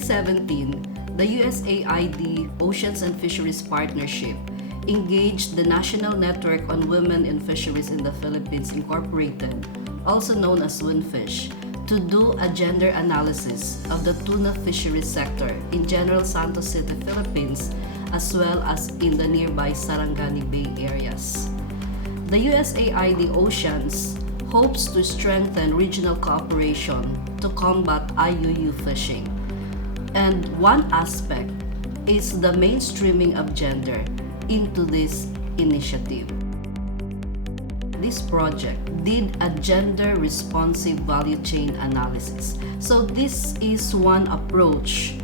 2017, the USAID Oceans and Fisheries Partnership engaged the National Network on Women in Fisheries in the Philippines Incorporated, also known as WINFISH, to do a gender analysis of the tuna fisheries sector in General Santos City, Philippines, as well as in the nearby Sarangani Bay areas. The USAID Oceans hopes to strengthen regional cooperation to combat IUU fishing. And one aspect is the mainstreaming of gender into this initiative. This project did a gender-responsive value chain analysis. So this is one approach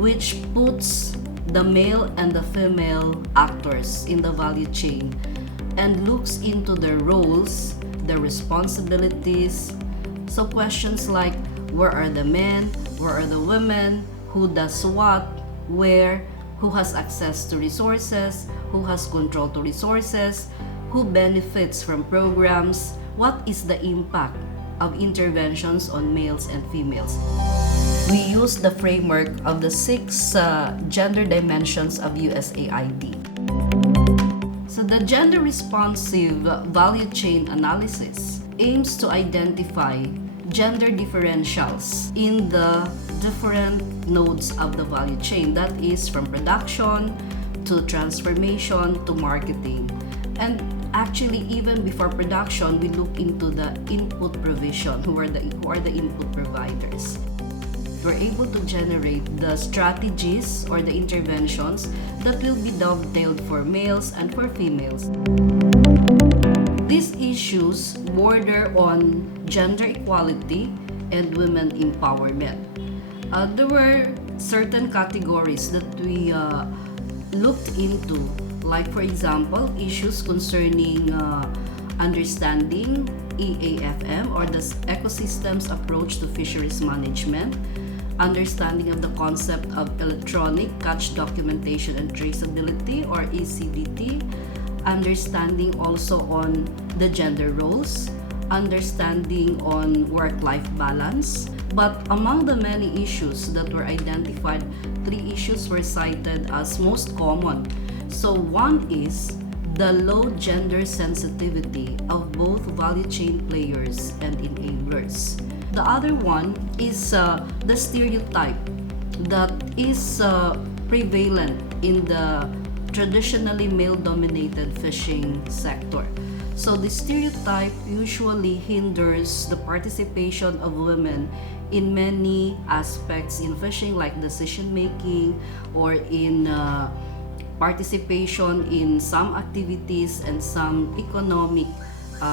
which puts the male and the female actors in the value chain and looks into their roles, their responsibilities. So questions like, where are the men, where are the women, who does what, where, who has access to resources, who has control to resources, who benefits from programs, what is the impact of interventions on males and females. We use the framework of the 6 gender dimensions of USAID. So the gender-responsive value chain analysis aims to identify gender differentials in the different nodes of the value chain, that is from production to transformation to marketing. And actually, even before production, we look into the input provision, who are the input providers. We're able to generate the strategies or the interventions that will be dovetailed for males and for females. These issues border on gender equality and women empowerment. There were certain categories that we looked into, like for example, issues concerning understanding EAFM or the ecosystems approach to fisheries management, understanding of the concept of electronic catch documentation and traceability or ECDT, understanding also on the gender roles, understanding on work-life balance. But among the many issues that were identified, 3 issues were cited as most common. So one is the low gender sensitivity of both value chain players and enablers. The other one is the stereotype that is prevalent in the traditionally male-dominated fishing sector. So the stereotype usually hinders the participation of women in many aspects in fishing, like decision-making or in participation in some activities and some economic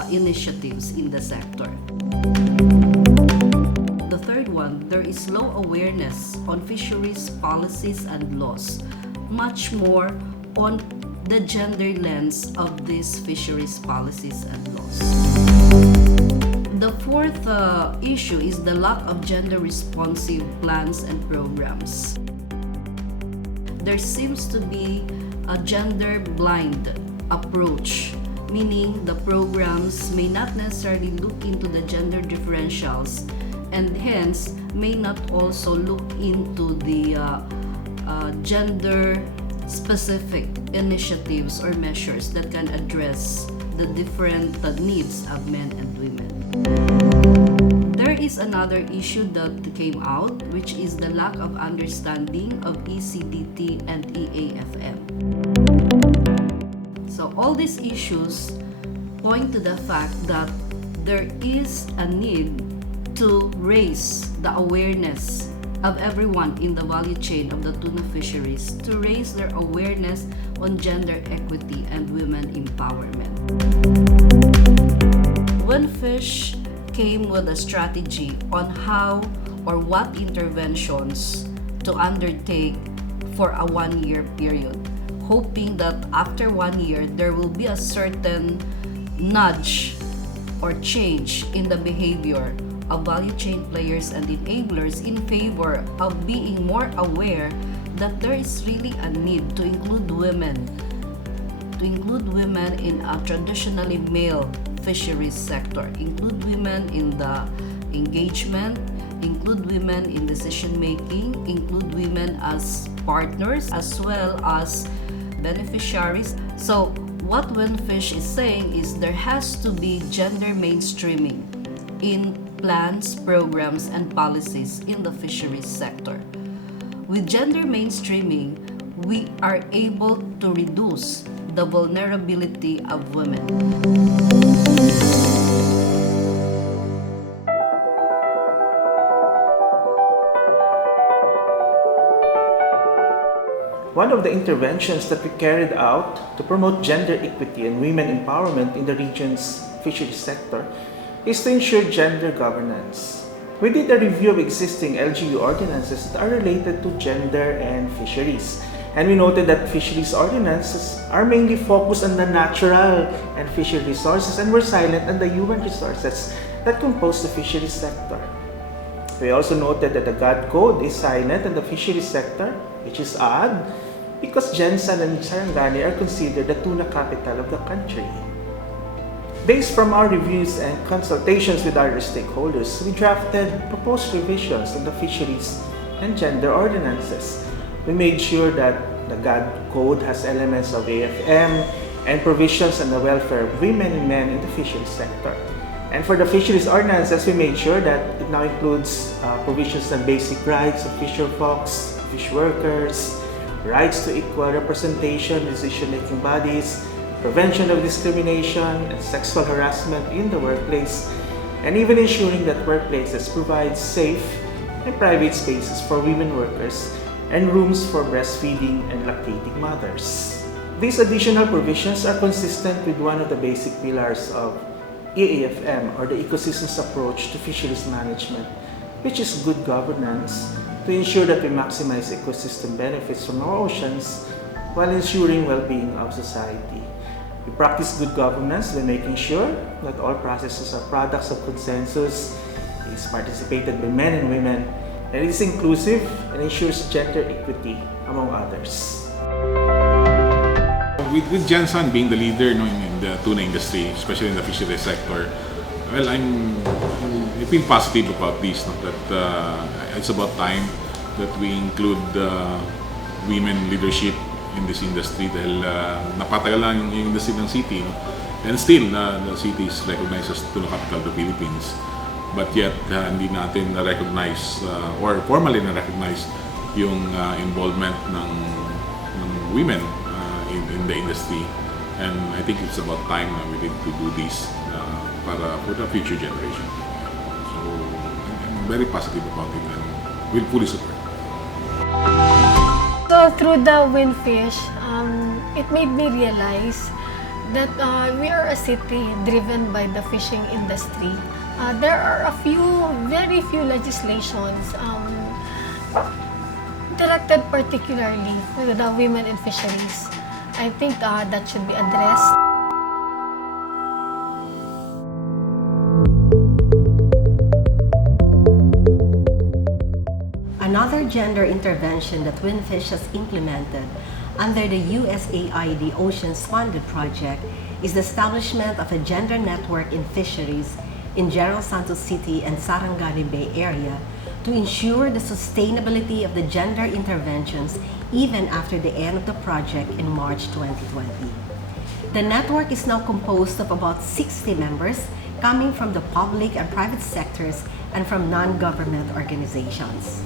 initiatives in the sector. The third one, there is low awareness on fisheries policies and laws, much more on the gender lens of these fisheries policies and laws. The fourth issue is the lack of gender-responsive plans and programs. There seems to be a gender-blind approach, meaning the programs may not necessarily look into the gender differentials and hence may not also look into the gender-specific initiatives or measures that can address the different needs of men and women. There is another issue that came out, which is the lack of understanding of ECDT and EAFM. So all these issues point to the fact that there is a need to raise the awareness of everyone in the value chain of the tuna fisheries, to raise their awareness on gender equity and women empowerment. WINFISH came with a strategy on how or what interventions to undertake for a 1-year period, hoping that after 1 year there will be a certain nudge or change in the behavior of value chain players and enablers in favor of being more aware that there is really a need to include women in a traditionally male fisheries sector, include women in the engagement, include women in decision making, include women as partners as well as beneficiaries. So what WinFish is saying is there has to be gender mainstreaming in plans, programs, and policies in the fisheries sector. With gender mainstreaming, we are able to reduce the vulnerability of women. One of the interventions that we carried out to promote gender equity and women empowerment in the region's fisheries sector is to ensure gender governance. We did a review of existing LGU ordinances that are related to gender and fisheries. And we noted that fisheries ordinances are mainly focused on the natural and fishery resources and were silent on the human resources that compose the fisheries sector. We also noted that the GAD code is silent on the fisheries sector, which is odd because Jensan and Sarangani are considered the tuna capital of the country. Based from our reviews and consultations with other stakeholders, we drafted proposed revisions of the fisheries and gender ordinances. We made sure that the GAD code has elements of AFM and provisions on the welfare of women and men in the fisheries sector. And for the fisheries ordinances, we made sure that it now includes provisions on basic rights of fisher folks, fish workers, rights to equal representation in decision-making bodies, prevention of discrimination and sexual harassment in the workplace, and even ensuring that workplaces provide safe and private spaces for women workers and rooms for breastfeeding and lactating mothers. These additional provisions are consistent with one of the basic pillars of EAFM, or the ecosystems approach to fisheries management, which is good governance to ensure that we maximize ecosystem benefits from our oceans while ensuring well-being of society. We practice good governance by making sure that all processes are products of consensus, is participated by men and women, and it is inclusive and ensures gender equity, among others. With Jensan being the leader in the tuna industry, especially in the fisheries sector, well, I feel positive about this. That it's about time that we include women leadership in this industry dahil napatagal lang yung industry ng city, no? And still the city is recognized as tuna capital of the Philippines, but yet hindi natin na-recognize or formally na-recognize yung involvement ng women in the industry, and I think it's about time na we need to do this for the future generation. So I'm very positive about it and will fully support. So through the WinFish, it made me realize that we are a city driven by the fishing industry. There are very few legislations directed particularly to the women in fisheries. I think that should be addressed. Another gender intervention that WinFish has implemented under the USAID Oceans Funded project is the establishment of a gender network in fisheries in General Santos City and Sarangani Bay area to ensure the sustainability of the gender interventions even after the end of the project in March 2020. The network is now composed of about 60 members coming from the public and private sectors and from non-government organizations.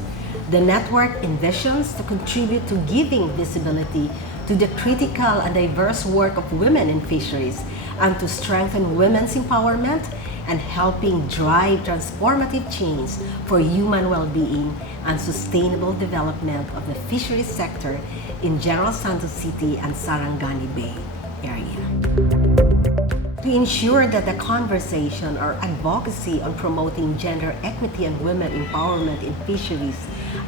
The network envisions to contribute to giving visibility to the critical and diverse work of women in fisheries and to strengthen women's empowerment and helping drive transformative change for human well-being and sustainable development of the fisheries sector in General Santos City and Sarangani Bay area. To ensure that the conversation or advocacy on promoting gender equity and women empowerment in fisheries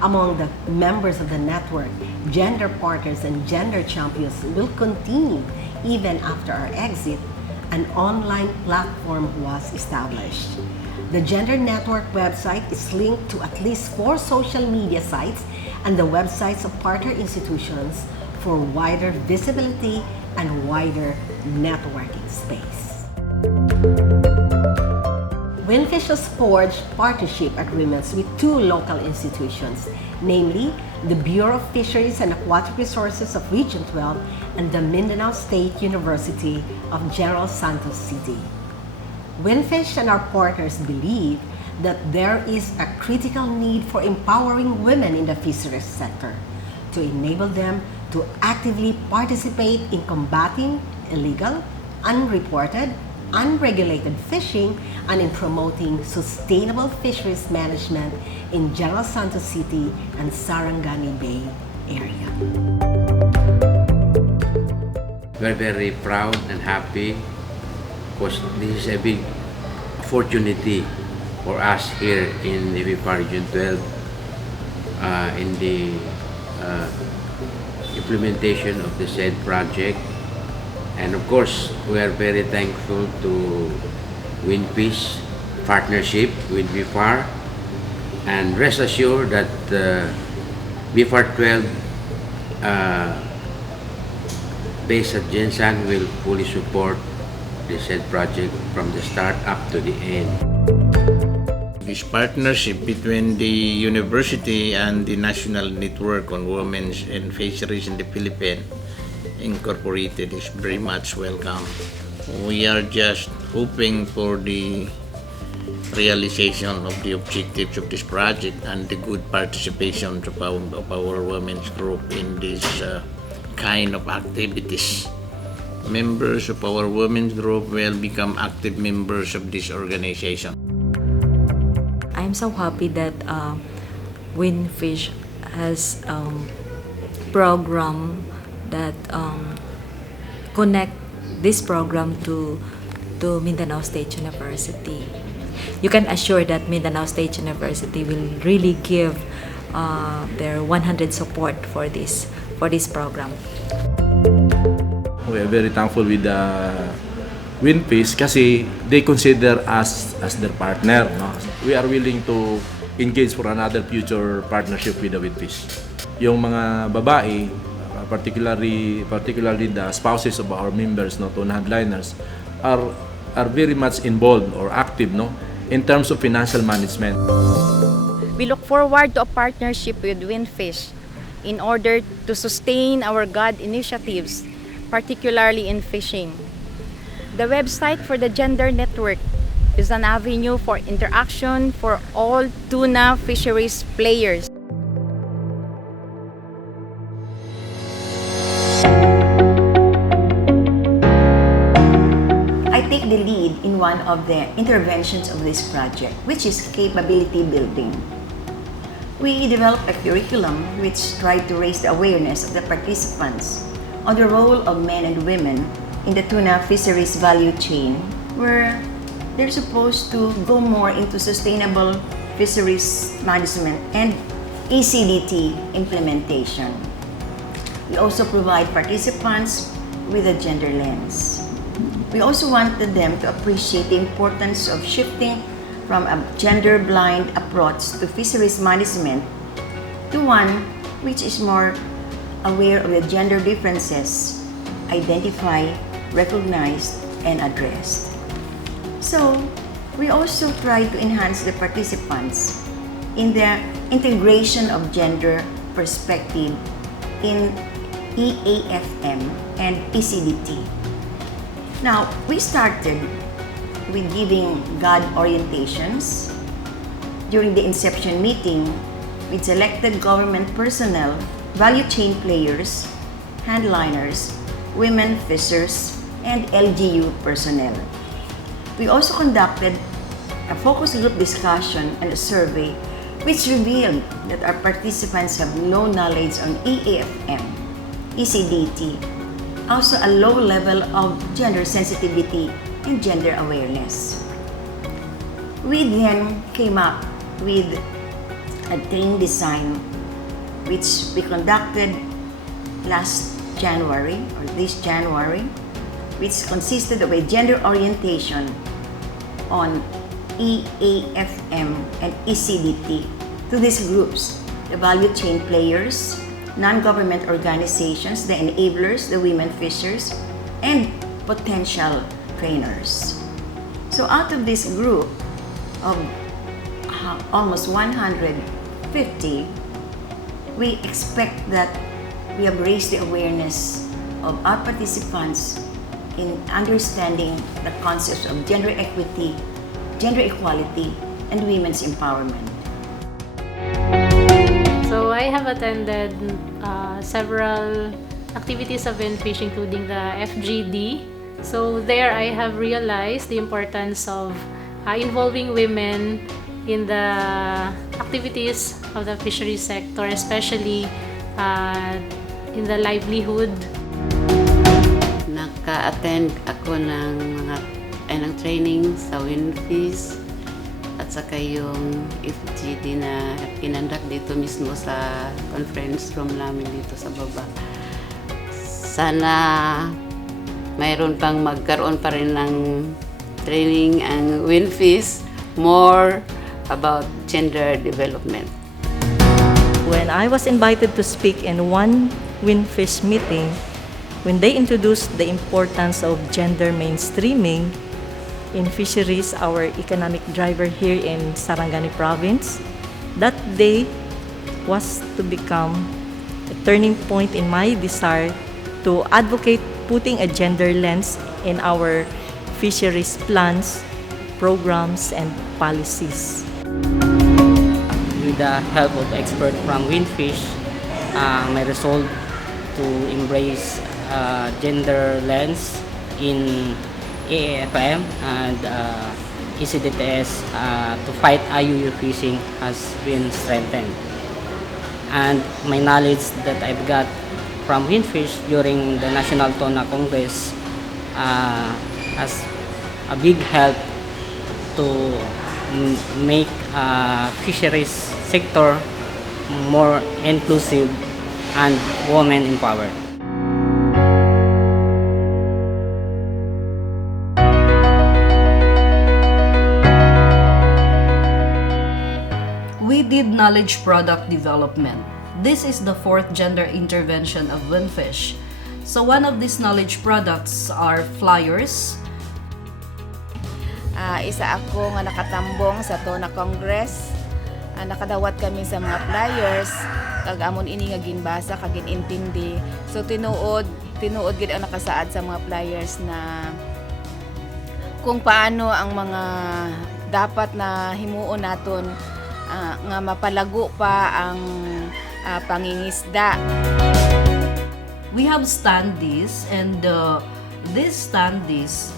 among the members of the network, gender partners, and gender champions will continue even after our exit, an online platform was established. The Gender Network website is linked to at least 4 social media sites and the websites of partner institutions for wider visibility and wider networking space. Winfish has forged partnership agreements with two local institutions, namely the Bureau of Fisheries and Aquatic Resources of Region 12 and the Mindanao State University of General Santos City. Winfish and our partners believe that there is a critical need for empowering women in the fisheries sector to enable them to actively participate in combating illegal, unreported, unregulated fishing and in promoting sustainable fisheries management in General Santos City and Sarangani Bay area. We're very proud and happy because this is a big opportunity for us here in Navipar Region 12 in the implementation of the said project. And of course, we are very thankful to Winfish partnership with BIFAR, and rest assured that BIFAR 12 based at Gensan will fully support the said project from the start up to the end. This partnership between the university and the National Network on Women and Fisheries in the Philippines Incorporated is very much welcome. We are just hoping for the realization of the objectives of this project and the good participation of our women's group in this kind of activities. Members of our women's group will become active members of this organization. I'm so happy that Winfish has program that connect this program to Mindanao State University. You can assure that Mindanao State University will really give their 100 support for this program. We are very thankful with Winfish kasi they consider us as their partner. No? We are willing to engage for another future partnership with the Winfish. Yung mga babae, particularly the spouses of our members, no, tuna handliners, are very much involved or active, no, in terms of financial management. We look forward to a partnership with Winfish in order to sustain our GOD initiatives, particularly in fishing. The website for the Gender Network is an avenue for interaction for all tuna fisheries players. I take the lead in one of the interventions of this project, which is capability building. We developed a curriculum which tried to raise the awareness of the participants on the role of men and women in the tuna fisheries value chain, where they're supposed to go more into sustainable fisheries management and ECDT implementation. We also provide participants with a gender lens. We also wanted them to appreciate the importance of shifting from a gender-blind approach to fisheries management to one which is more aware of the gender differences, identify, recognized, and addressed. So, we also try to enhance the participants in the integration of gender perspective in EAFM and ECDT. Now, we started with giving GOD orientations during the inception meeting with selected government personnel, value chain players, handliners, women fishers, and LGU personnel. We also conducted a focus group discussion and a survey which revealed that our participants have low knowledge on EAFM, ECDT, also a low level of gender sensitivity and gender awareness. We then came up with a training design which we conducted last January or this January, which consisted of a gender orientation on EAFM and ECDT to these groups, the value chain players, non-government organizations, the enablers, the women fishers, and potential trainers. So out of this group, of almost 150, we expect that we have raised the awareness of our participants in understanding the concepts of gender equity, gender equality, and women's empowerment. So I have attended several activities of WinFish, including the FGD. So there I have realized the importance of involving women in the activities of the fisheries sector, especially in the livelihood. Naka-attend ako ng ng training sa WinFish at saka yung FGD na kinandak dito mismo sa conference room namin dito sa baba. Sana mayroon pang magkaroon pa rin ng training ang WinFish more about gender development. When I was invited to speak in one WinFish meeting, when they introduced the importance of gender mainstreaming in fisheries, our economic driver here in Sarangani province, that day was to become a turning point in my desire to advocate putting a gender lens in our fisheries plans, programs, and policies. With the help of experts from WinFish, my resolve to embrace gender lens in AFM and ECDTS to fight IUU fishing has been strengthened. And my knowledge that I've got from WinFish during the National Tuna Congress has a big help to make fisheries sector more inclusive and women empowered. We did knowledge product development. This is the fourth gender intervention of WinFish. So one of these knowledge products are flyers. Isa ako nga nakatambong sa Tuna Congress. Nakadawat kami sa mga flyers kag amon ini nga ginbasa kag ginintindi. So tinuod gid ang nakasaad sa mga flyers na kung paano ang mga dapat na himuon naton nga mapalago pa ang pangingisda. We have standees, and these standees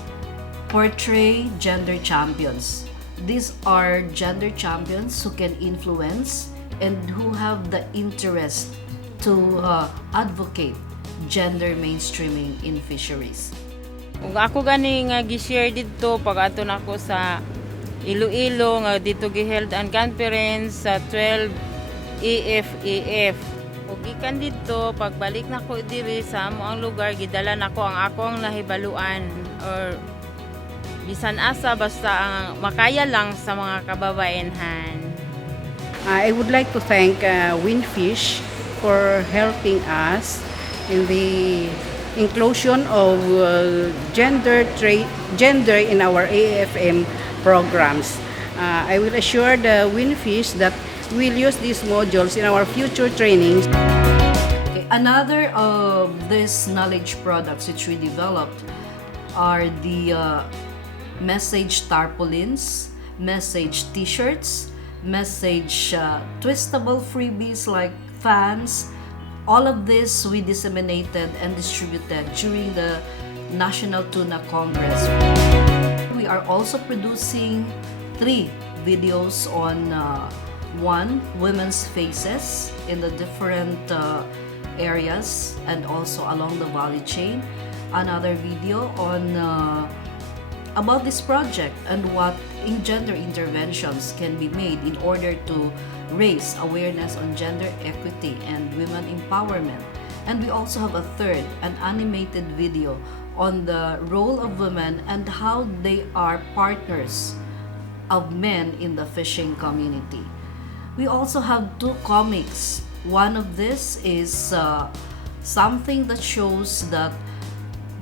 portray gender champions. These are gender champions who can influence and who have the interest to advocate gender mainstreaming in fisheries. Ug ako gani nga gi-share didto pag ato nako sa Iloilo nga dito gi-held ang conference sa 12 EFEF. Ug gikan didto pagbalik nako diri sa amo ang lugar gidala nako ang akong nahibaluan or bisan asa basta ang makaya lang sa mga kababayenhan. I would like to thank WinFish for helping us in the inclusion of gender in our AFM programs. I will assure the WinFish that we'll use these modules in our future trainings. Okay, another of these knowledge products which we developed are the message tarpaulins, message t-shirts, message twistable freebies like fans. All of this we disseminated and distributed during the National Tuna Congress. We are also producing 3 videos on one, women's faces in the different areas and also along the value chain. Another video on about this project and what gender interventions can be made in order to raise awareness on gender equity and women empowerment. And we also have a third, an animated video on the role of women and how they are partners of men in the fishing community. We also have 2 comics. One of this is something that shows that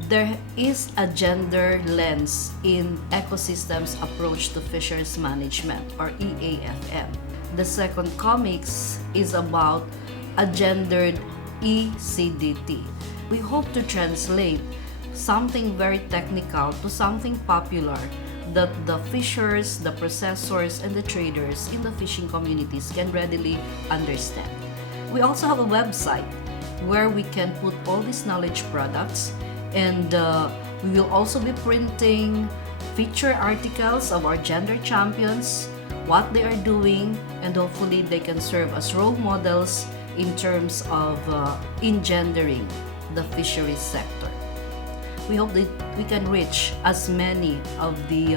there is a gender lens in ecosystems approach to fisheries management, or EAFM. The second comics is about a gendered ECDT. We hope to translate something very technical to something popular that the fishers, the processors, and the traders in the fishing communities can readily understand. We also have a website where we can put all these knowledge products, and we will also be printing feature articles of our gender champions, what they are doing, and hopefully they can serve as role models in terms of engendering the fisheries sector. We hope that we can reach as many of the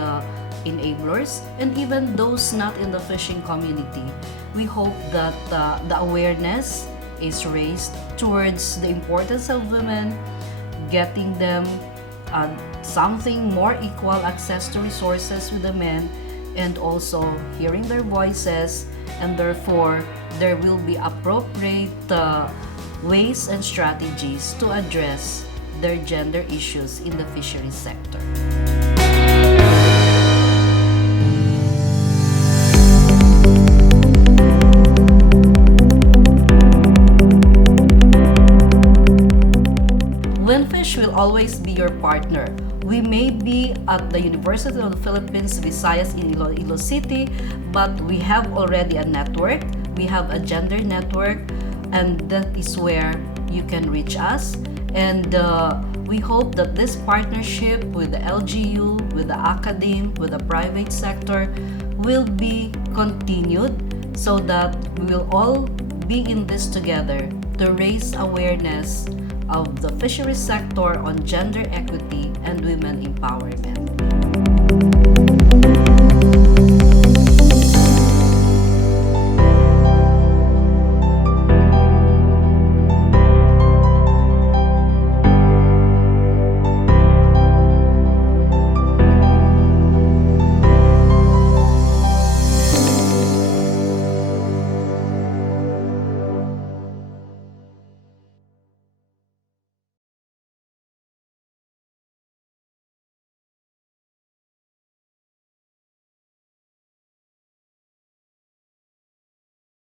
enablers and even those not in the fishing community. We hope that the awareness is raised towards the importance of women, getting them something more equal access to resources with the men, and also hearing their voices, and therefore there will be appropriate ways and strategies to address their gender issues in the fisheries sector. WinFish will always be your partner. We may be at the University of the Philippines, Visayas in Iloilo City, but we have already a network. We have a gender network, and that is where you can reach us. And we hope that this partnership with the LGU, with the academe, with the private sector will be continued so that we will all be in this together to raise awareness of the fisheries sector on gender equity and women empowerment.